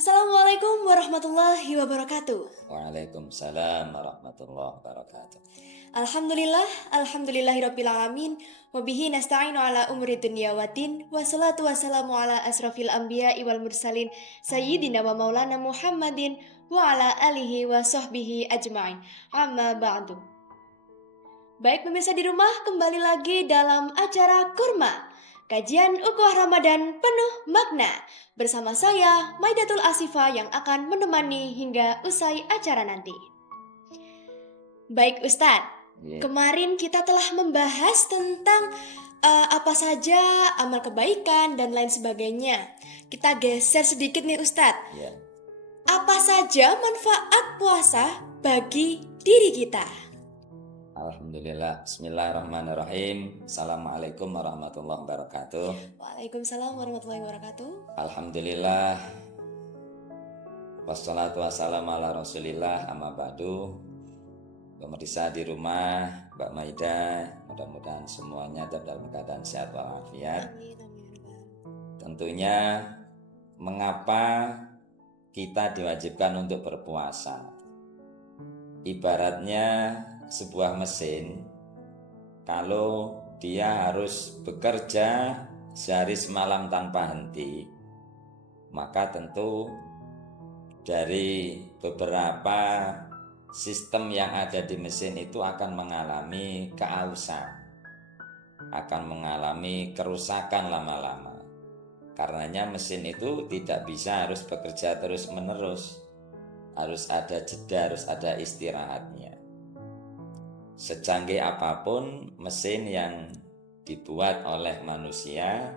Assalamualaikum warahmatullahi wabarakatuh. Waalaikumsalam warahmatullahi wabarakatuh. Alhamdulillahirabbil alamin, wa bihi nasta'inu ala umuri dunya waddin, wassalatu wassalamu ala asrafil anbiya'i wal mursalin, sayyidina wa maulana Muhammadin wa ala alihi wa sahbihi ajma'in. Amma ba'du. Baik pemirsa di rumah, kembali lagi dalam acara Kurma, kajian ukhuwah Ramadan penuh makna. Bersama saya, Maidatul Asifa yang akan menemani hingga usai acara nanti. Baik Ustadz, kemarin kita telah membahas tentang apa saja amal kebaikan dan lain sebagainya. Kita geser sedikit nih Ustadz. Apa saja manfaat puasa bagi diri kita? Alhamdulillah, bismillahirrahmanirrahim. Assalamualaikum warahmatullahi wabarakatuh. Waalaikumsalam warahmatullahi wabarakatuh. Alhamdulillah, wassalatu wassalamu ala rasulillah, amma ba'du. Pemirsa di rumah, Mbak Maida, mudah-mudahan semuanya dalam keadaan sehat walafiat. Tentunya mengapa kita diwajibkan untuk berpuasa? Ibaratnya sebuah mesin, kalau dia harus bekerja sehari semalam tanpa henti, maka tentu dari beberapa sistem yang ada di mesin itu akan mengalami keausan, akan mengalami kerusakan lama-lama. Karenanya mesin itu tidak bisa harus bekerja terus-menerus, harus ada jeda, harus ada istirahatnya. Secanggih apapun mesin yang dibuat oleh manusia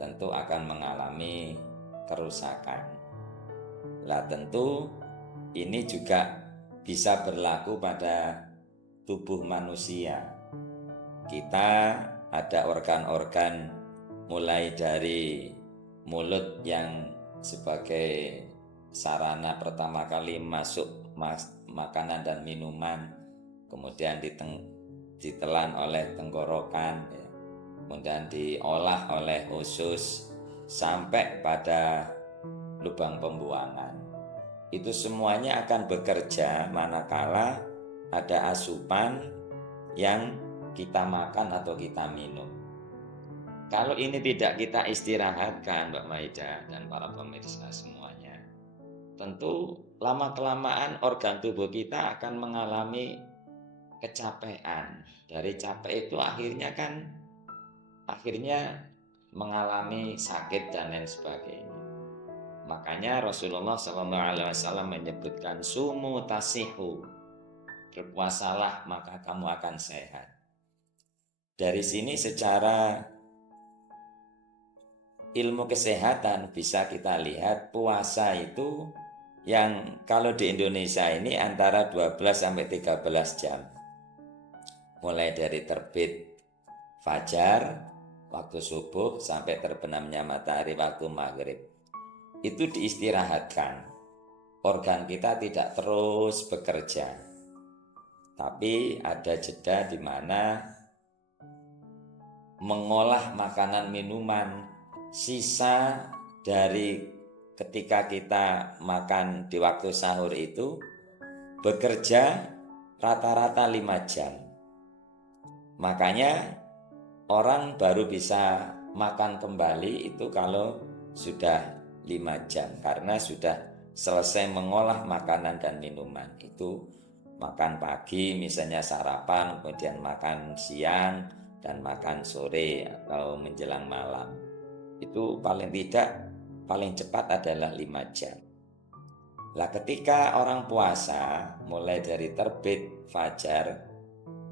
tentu akan mengalami kerusakan. Lah tentu ini juga bisa berlaku pada tubuh manusia. Kita ada organ-organ mulai dari mulut yang sebagai sarana pertama kali masuk makanan dan minuman, kemudian ditelan oleh tenggorokan, kemudian diolah oleh usus sampai pada lubang pembuangan. Itu semuanya akan bekerja manakala ada asupan yang kita makan atau kita minum. Kalau ini tidak kita istirahatkan, Mbak Maida dan para pemirsa semuanya, tentu lama-kelamaan organ tubuh kita akan mengalami kecapean. Dari capek itu akhirnya mengalami sakit dan lain sebagainya. Makanya Rasulullah SAW menyebutkan sumu tasihu, berpuasalah maka kamu akan sehat. Dari sini secara ilmu kesehatan bisa kita lihat puasa itu yang kalau di Indonesia ini antara 12 sampai 13 jam. Mulai dari terbit fajar waktu subuh sampai terbenamnya matahari waktu maghrib. Itu diistirahatkan. Organ kita tidak terus bekerja. Tapi ada jeda di mana mengolah makanan minuman sisa dari ketika kita makan di waktu sahur itu bekerja rata-rata 5 jam. Makanya orang baru bisa makan kembali itu kalau sudah 5 jam, karena sudah selesai mengolah makanan dan minuman. Itu makan pagi misalnya sarapan, kemudian makan siang dan makan sore atau menjelang malam. Itu paling cepat adalah 5 jam. Lah ketika orang puasa mulai dari terbit fajar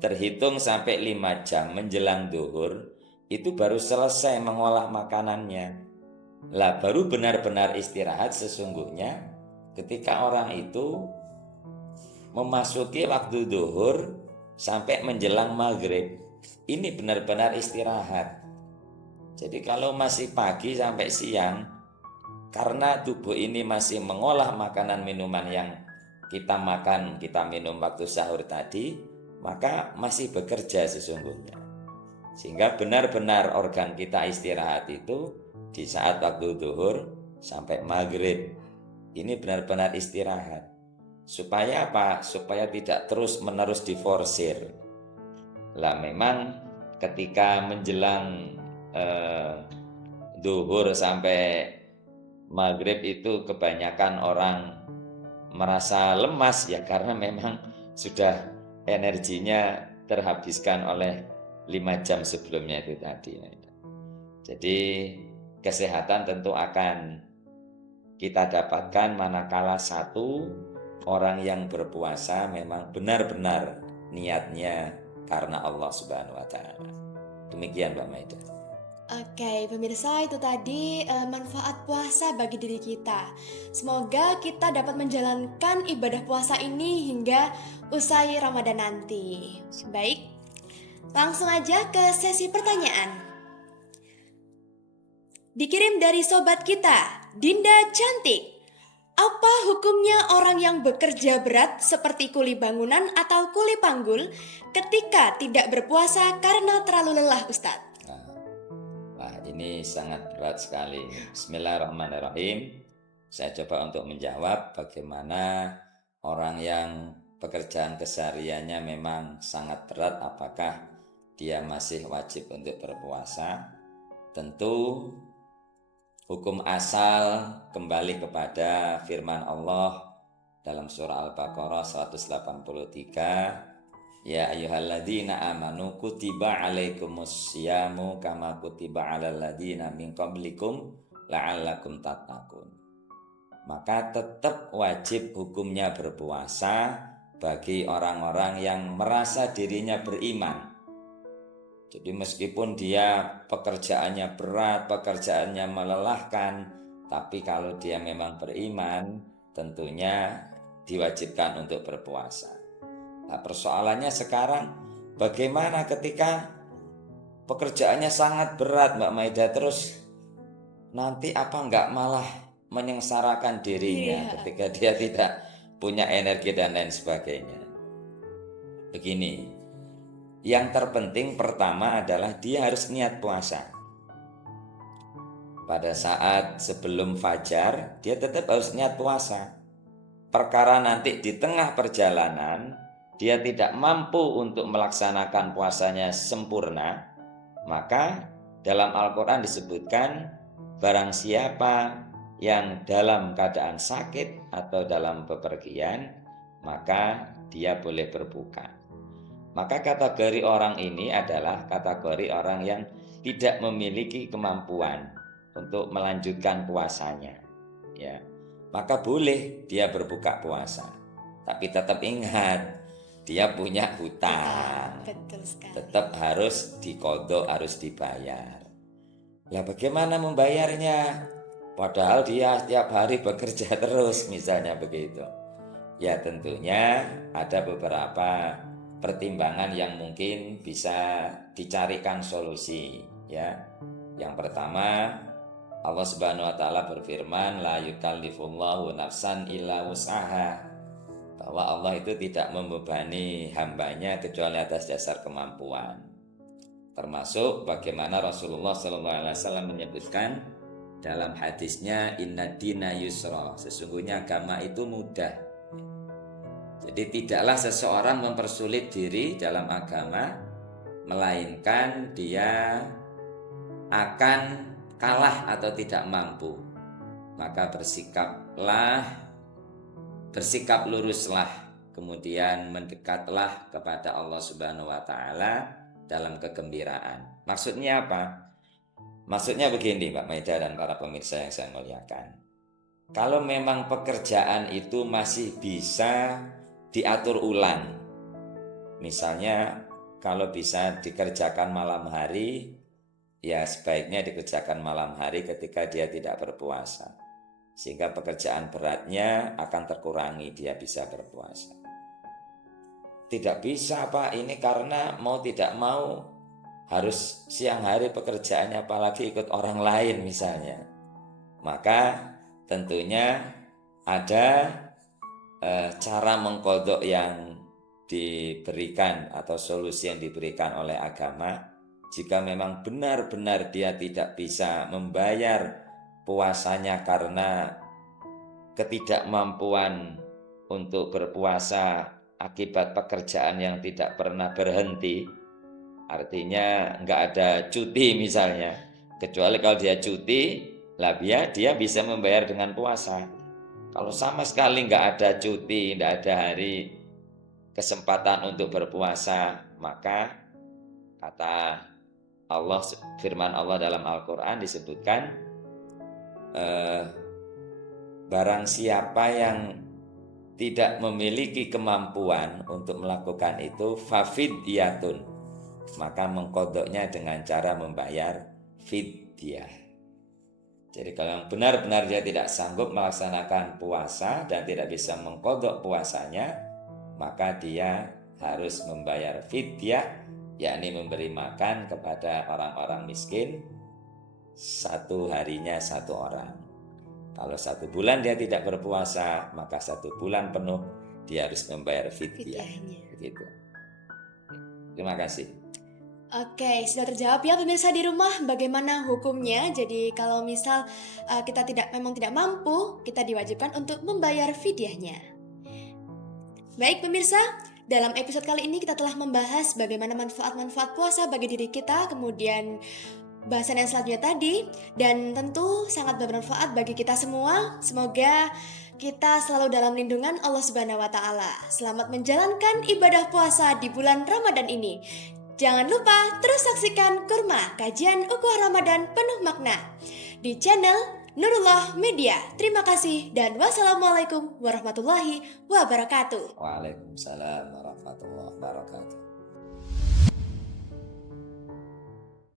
terhitung sampai 5 jam menjelang zuhur, itu baru selesai mengolah makanannya. Lah baru benar-benar istirahat sesungguhnya ketika orang itu memasuki waktu zuhur sampai menjelang maghrib. Ini benar-benar istirahat. Jadi kalau masih pagi sampai siang, karena tubuh ini masih mengolah makanan minuman yang kita makan, kita minum waktu sahur tadi, maka masih bekerja sesungguhnya. Sehingga benar-benar organ kita istirahat itu di saat waktu zuhur sampai maghrib. Ini benar-benar istirahat. Supaya apa? Supaya tidak terus-menerus diforsir. Lah memang ketika menjelang zuhur sampai maghrib itu kebanyakan orang merasa lemas ya, karena memang sudah energinya terhabiskan oleh 5 jam sebelumnya itu tadi. Jadi kesehatan tentu akan kita dapatkan manakala satu, orang yang berpuasa memang benar-benar niatnya karena Allah Subhanahu wa taala. Demikian Mbak Maida. Oke, pemirsa, itu tadi manfaat puasa bagi diri kita. Semoga kita dapat menjalankan ibadah puasa ini hingga usai Ramadan nanti. Baik, langsung aja ke sesi pertanyaan. Dikirim dari sobat kita, Dinda Cantik. Apa hukumnya orang yang bekerja berat seperti kuli bangunan atau kuli panggul ketika tidak berpuasa karena terlalu lelah, Ustadz? Wah, ini sangat berat sekali. Bismillahirrahmanirrahim. Saya coba untuk menjawab bagaimana orang yang pekerjaan kesehariannya memang sangat berat, apakah dia masih wajib untuk berpuasa. Tentu hukum asal kembali kepada firman Allah dalam surah Al-Baqarah 183. Ya ayyuhalladzina amanu kutiba alaikumus syamu kama kutiba alal ladzina min qablikum la'allakum tattaqun. Maka tetap wajib hukumnya berpuasa bagi orang-orang yang merasa dirinya beriman. Jadi meskipun dia pekerjaannya berat, pekerjaannya melelahkan, tapi kalau dia memang beriman, tentunya diwajibkan untuk berpuasa. Nah, persoalannya sekarang bagaimana ketika pekerjaannya sangat berat Mbak Maida, terus nanti apa enggak malah menyengsarakan dirinya ketika dia tidak punya energi dan lain sebagainya. Begini, yang terpenting pertama adalah dia harus niat puasa. Pada saat sebelum fajar, dia tetap harus niat puasa. Perkara nanti di tengah perjalanan, dia tidak mampu untuk melaksanakan puasanya sempurna, maka dalam Al-Quran disebutkan barang siapa yang dalam keadaan sakit atau dalam bepergian, maka dia boleh berbuka. Maka kategori orang ini adalah kategori orang yang tidak memiliki kemampuan untuk melanjutkan puasanya, ya. Maka boleh dia berbuka puasa. Tapi tetap ingat, dia punya hutang. Betul sekali. Tetap harus diqodho, harus dibayar. Lah bagaimana membayarnya? Padahal dia setiap hari bekerja terus, misalnya begitu. Ya tentunya ada beberapa pertimbangan yang mungkin bisa dicarikan solusi, ya. Yang pertama, Allah Subhanahu wa taala berfirman, la yukallifullahu nafsan illa wus'aha, bahwa Allah itu tidak membebani hambanya kecuali atas dasar kemampuan. Termasuk bagaimana Rasulullah SAW menyebutkan dalam hadisnya, inna dina yusra, sesungguhnya agama itu mudah. Jadi tidaklah seseorang mempersulit diri dalam agama, melainkan dia akan kalah atau tidak mampu. Maka bersikap luruslah, kemudian mendekatlah kepada Allah Subhanahu wa taala dalam kegembiraan. Maksudnya apa? Maksudnya begini Mbak Maida dan para pemirsa yang saya muliakan. Kalau memang pekerjaan itu masih bisa diatur ulang, misalnya kalau bisa dikerjakan malam hari, ya sebaiknya dikerjakan malam hari ketika dia tidak berpuasa, sehingga pekerjaan beratnya akan terkurangi, dia bisa berpuasa. Tidak bisa Pak, ini karena mau tidak mau harus siang hari pekerjaannya, apalagi ikut orang lain misalnya. Maka tentunya ada cara mengqodho yang diberikan atau solusi yang diberikan oleh agama. Jika memang benar-benar dia tidak bisa membayar puasanya karena ketidakmampuan untuk berpuasa akibat pekerjaan yang tidak pernah berhenti, artinya nggak ada cuti misalnya, kecuali kalau dia cuti, lah dia bisa membayar dengan puasa. Kalau sama sekali nggak ada cuti, nggak ada hari kesempatan untuk berpuasa, maka kata Allah, firman Allah dalam Al-Quran disebutkan, barang siapa yang tidak memiliki kemampuan untuk melakukan itu, fafidyatun, maka mengkodoknya dengan cara membayar fidyah. Jadi kalau yang benar-benar dia tidak sanggup melaksanakan puasa dan tidak bisa mengkodok puasanya, maka dia harus membayar fidyah, yakni memberi makan kepada orang-orang miskin satu harinya satu orang. Kalau 1 bulan dia tidak berpuasa, maka 1 bulan penuh dia harus membayar fidyah. Begitu. Terima kasih. Oke, sudah terjawab ya pemirsa di rumah bagaimana hukumnya. Jadi kalau misal kita memang tidak mampu, kita diwajibkan untuk membayar fidyahnya. Baik pemirsa, dalam episode kali ini kita telah membahas bagaimana manfaat-manfaat puasa bagi diri kita, kemudian bahasan yang selanjutnya tadi, dan tentu sangat bermanfaat bagi kita semua. Semoga kita selalu dalam lindungan Allah Subhanahu wa Ta'ala. Selamat menjalankan ibadah puasa di bulan Ramadan ini. Jangan lupa terus saksikan Kurma, kajian ukhuwah Ramadan penuh makna di channel Nurullah Media. Terima kasih dan wassalamualaikum warahmatullahi wabarakatuh. Waalaikumsalam warahmatullahi wabarakatuh.